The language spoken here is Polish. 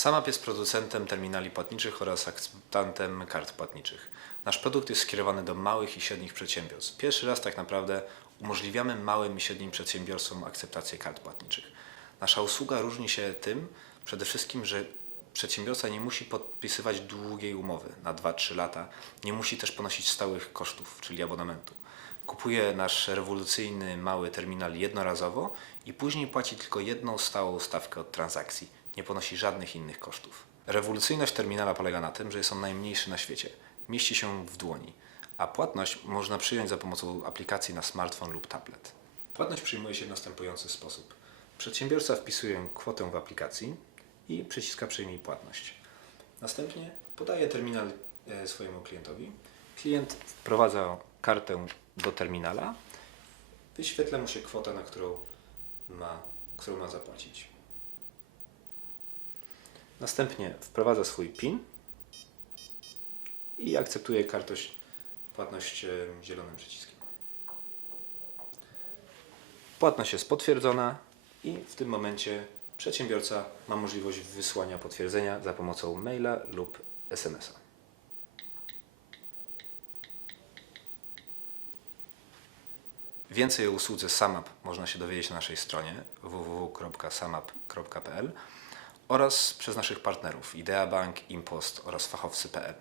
SAMAP jest producentem terminali płatniczych oraz akceptantem kart płatniczych. Nasz produkt jest skierowany do małych i średnich przedsiębiorstw. Pierwszy raz tak naprawdę umożliwiamy małym i średnim przedsiębiorstwom akceptację kart płatniczych. Nasza usługa różni się tym przede wszystkim, że przedsiębiorca nie musi podpisywać długiej umowy na 2-3 lata, nie musi też ponosić stałych kosztów, czyli abonamentu. Kupuje nasz rewolucyjny mały terminal jednorazowo i później płaci tylko jedną stałą stawkę od transakcji. Nie ponosi żadnych innych kosztów. Rewolucyjność terminala polega na tym, że jest on najmniejszy na świecie. Mieści się w dłoni, a płatność można przyjąć za pomocą aplikacji na smartfon lub tablet. Płatność przyjmuje się w następujący sposób. Przedsiębiorca wpisuje kwotę w aplikacji i przyciska przyjmij płatność. Następnie podaje terminal e, swojemu klientowi. Klient wprowadza kartę do terminala. Wyświetla mu się kwota, na którą ma, którą ma zapłacić. Następnie wprowadza swój PIN i akceptuje kartość, płatność e, zielonym przyciskiem. Płatność jest potwierdzona i w tym momencie przedsiębiorca ma możliwość wysłania potwierdzenia za pomocą maila lub SMS-a. Więcej o usłudze SAMAP można się dowiedzieć na naszej stronie www.samap.pl oraz przez naszych partnerów Idea Bank, Impost oraz fachowcy PM.